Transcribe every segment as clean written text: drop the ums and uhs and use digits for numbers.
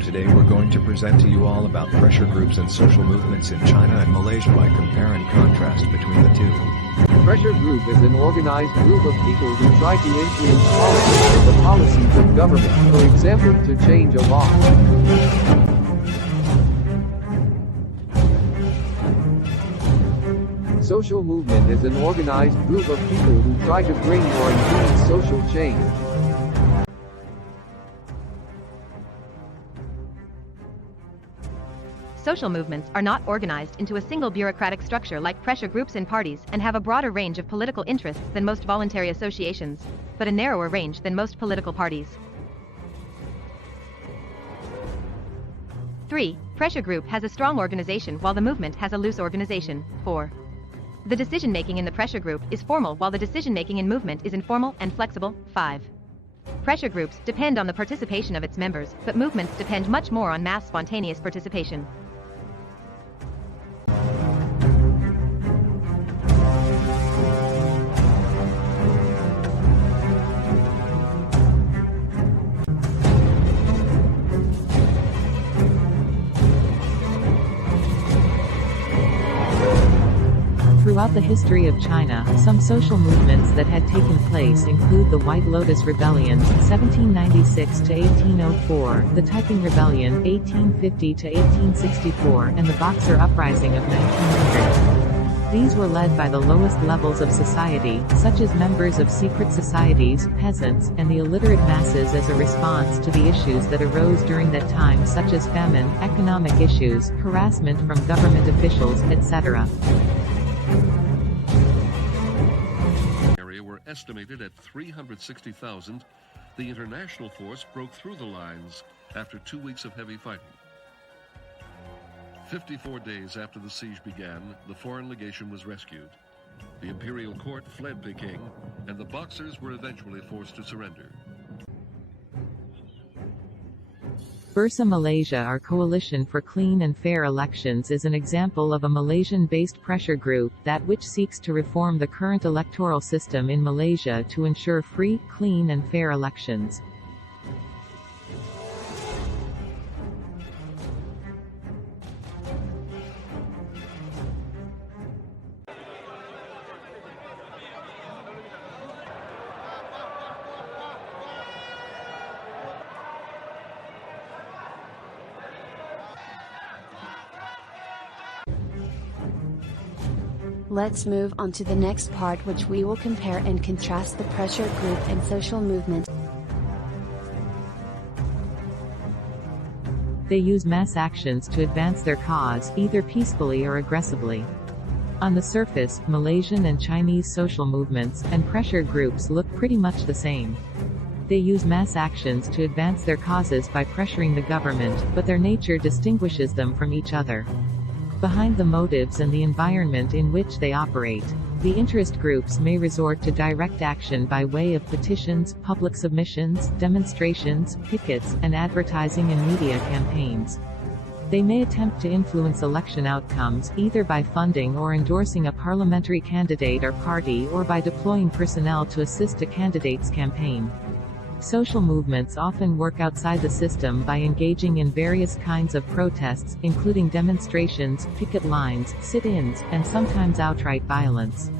Today we're going to present to you all about pressure groups and social movements in China and Malaysia by compare and contrast between the two. Pressure group is an organized group of people who try to influence policies and the policies of government, for example, to change a law. Social movement is an organized group of people who try to bring or influence social change. Social movements are not organized into a single bureaucratic structure like pressure groups and parties and have a broader range of political interests than most voluntary associations, but a narrower range than most political parties. 3. Pressure group has a strong organization while the movement has a loose organization. 4. The decision-making in the pressure group is formal while the decision-making in movement is informal and flexible. 5. Pressure groups depend on the participation of its members, but movements depend much more on mass spontaneous participation. Throughout the history of China, some social movements that had taken place include the White Lotus Rebellion, 1796 to 1804, the Taiping Rebellion, 1850 to 1864, and the Boxer Uprising of 1900. These were led by the lowest levels of society, such as members of secret societies, peasants, and the illiterate masses as a response to the issues that arose during that time such as famine, economic issues, harassment from government officials, etc. Area were estimated at 360,000. The international force broke through the lines after 2 weeks of heavy fighting. 54 days after the siege began, the foreign legation was rescued. The imperial court fled Peking, and the Boxers were eventually forced to surrender. Bursa Malaysia, or Coalition for Clean and Fair Elections, is an example of a Malaysian-based pressure group that which seeks to reform the current electoral system in Malaysia to ensure free, clean and fair elections. Let's move on to the next part, which we will compare and contrast the pressure group and social movement. They use mass actions to advance their cause, either peacefully or aggressively. On the surface, Malaysian and Chinese social movements and pressure groups look pretty much the same. They use mass actions to advance their causes by pressuring the government, but their nature distinguishes them from each other. Behind the motives and the environment in which they operate, the interest groups may resort to direct action by way of petitions, public submissions, demonstrations, pickets, and advertising and media campaigns. They may attempt to influence election outcomes, either by funding or endorsing a parliamentary candidate or party, or by deploying personnel to assist a candidate's campaign. Social movements often work outside the system by engaging in various kinds of protests, including demonstrations, picket lines, sit-ins, and sometimes outright violence.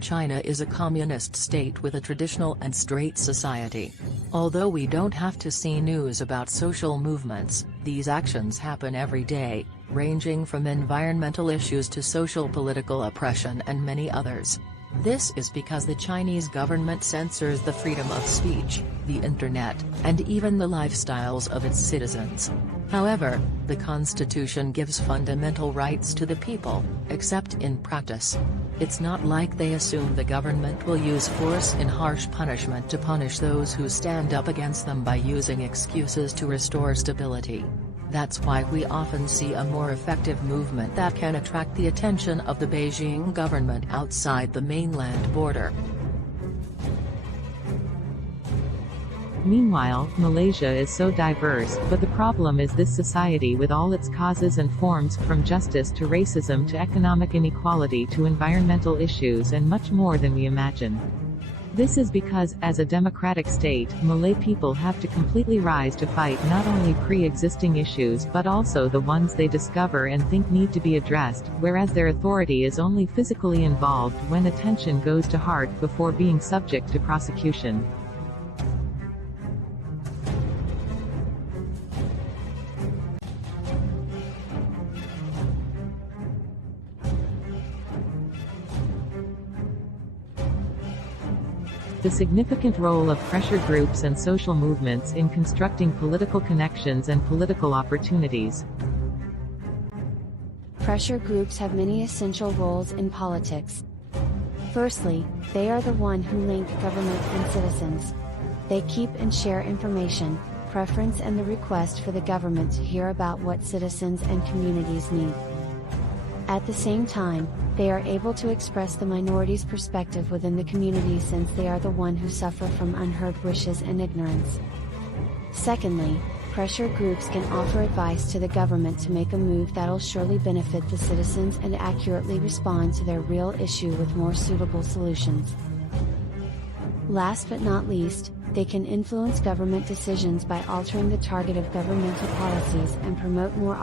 China is a communist state with a traditional and straight society. Although we don't have to see news about social movements, these actions happen every day, ranging from environmental issues to social political oppression and many others. This is because the Chinese government censors the freedom of speech, the internet, and even the lifestyles of its citizens. However, the Constitution gives fundamental rights to the people, except in practice. It's not like they assume the government will use force in harsh punishment to punish those who stand up against them by using excuses to restore stability. That's why we often see a more effective movement that can attract the attention of the Beijing government outside the mainland border. Meanwhile, Malaysia is so diverse, but the problem is this society with all its causes and forms, from justice to racism to economic inequality to environmental issues and much more than we imagine. This is because, as a democratic state, Malay people have to completely rise to fight not only pre-existing issues but also the ones they discover and think need to be addressed, whereas their authority is only physically involved when attention goes to heart before being subject to prosecution. The significant role of pressure groups and social movements in constructing political connections and political opportunities. Pressure groups have many essential roles in politics. Firstly, they are the one who link government and citizens. They keep and share information, preference and the request for the government to hear about what citizens and communities need. At the same time, they are able to express the minority's perspective within the community since they are the one who suffer from unheard wishes and ignorance. Secondly, pressure groups can offer advice to the government to make a move that'll surely benefit the citizens and accurately respond to their real issue with more suitable solutions. Last but not least, they can influence government decisions by altering the target of governmental policies and promote more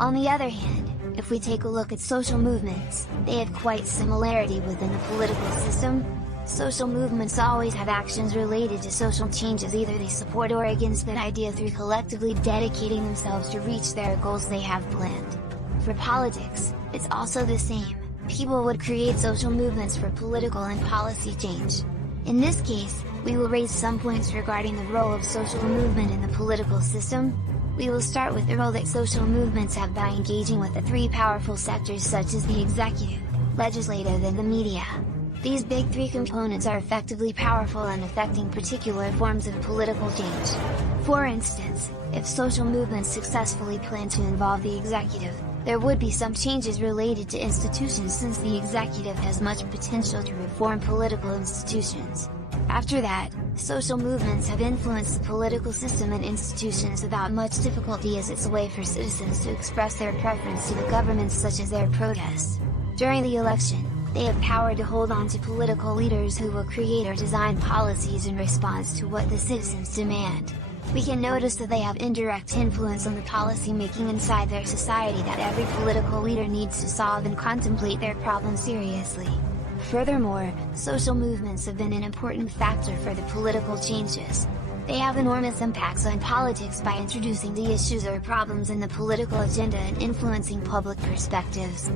On the other hand, if we take a look at social movements, they have quite similarity within the political system. Social movements always have actions related to social changes, either they support or against that idea through collectively dedicating themselves to reach their goals they have planned. For politics, it's also the same. People would create social movements for political and policy change. In this case, we will raise some points regarding the role of social movement in the political system. We will start with the role that social movements have by engaging with the three powerful sectors such as the executive, legislative and the media. These big three components are effectively powerful in affecting particular forms of political change. For instance, if social movements successfully plan to involve the executive, there would be some changes related to institutions since the executive has much potential to reform political institutions. After that, social movements have influenced the political system and institutions without much difficulty as it's a way for citizens to express their preference to the governments such as their protests. During the election, they have power to hold on to political leaders who will create or design policies in response to what the citizens demand. We can notice that they have indirect influence on the policy making inside their society that every political leader needs to solve and contemplate their problems seriously. Furthermore, social movements have been an important factor for the political changes. They have enormous impacts on politics by introducing the issues or problems in the political agenda and influencing public perspectives.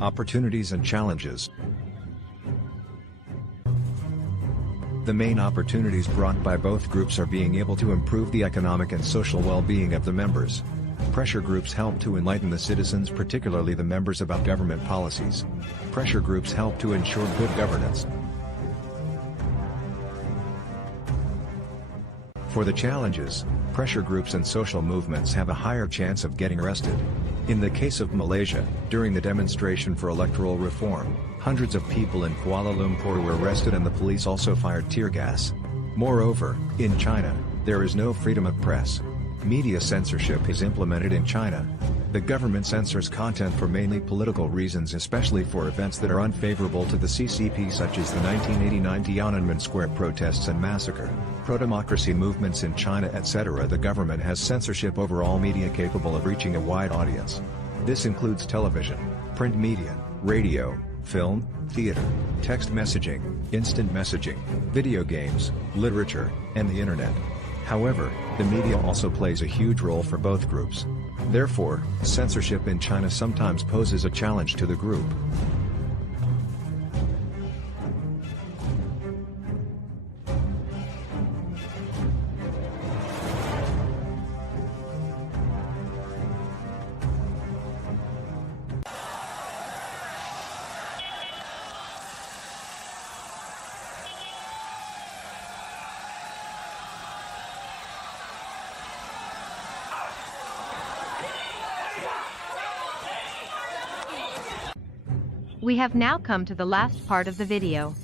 Opportunities and challenges. The main opportunities brought by both groups are being able to improve the economic and social well-being of the members. Pressure groups help to enlighten the citizens, particularly the members, about government policies. Pressure groups help to ensure good governance. For the challenges, pressure groups and social movements have a higher chance of getting arrested. In the case of Malaysia, during the demonstration for electoral reform, hundreds of people in Kuala Lumpur were arrested and the police also fired tear gas. Moreover, in China, there is no freedom of press. Media censorship is implemented in China. The government censors content for mainly political reasons, especially for events that are unfavorable to the CCP, such as the 1989 Tiananmen Square protests and massacre, pro-democracy movements in China, etc. The government has censorship over all media capable of reaching a wide audience. This includes television, print media, radio, film, theater, text messaging, instant messaging, video games, literature, and the internet. However, the media also plays a huge role for both groups. Therefore, censorship in China sometimes poses a challenge to the group. We have now come to the last part of the video.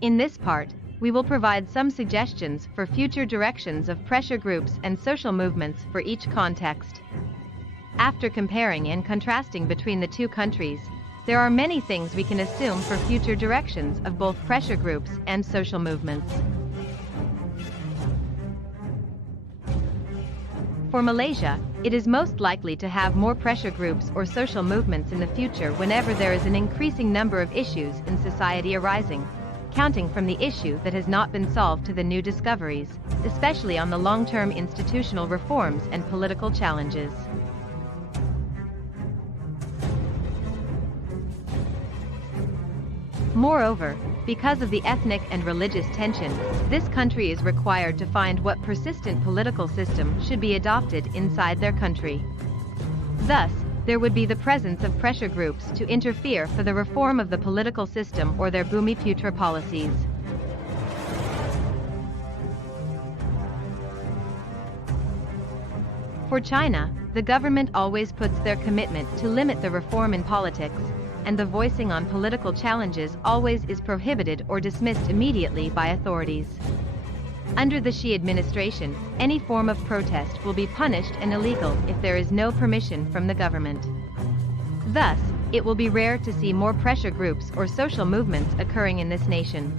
In this part, we will provide some suggestions for future directions of pressure groups and social movements for each context. After comparing and contrasting between the two countries, there are many things we can assume for future directions of both pressure groups and social movements. For Malaysia, it is most likely to have more pressure groups or social movements in the future whenever there is an increasing number of issues in society arising, counting from the issue that has not been solved to the new discoveries, especially on the long-term institutional reforms and political challenges. Moreover, because of the ethnic and religious tension, this country is required to find what persistent political system should be adopted inside their country. Thus, there would be the presence of pressure groups to interfere for the reform of the political system or their Bumiputra policies. For China, the government always puts their commitment to limit the reform in politics, and the voicing on political challenges always is prohibited or dismissed immediately by authorities. Under the Xi administration, any form of protest will be punished and illegal if there is no permission from the government. Thus, it will be rare to see more pressure groups or social movements occurring in this nation.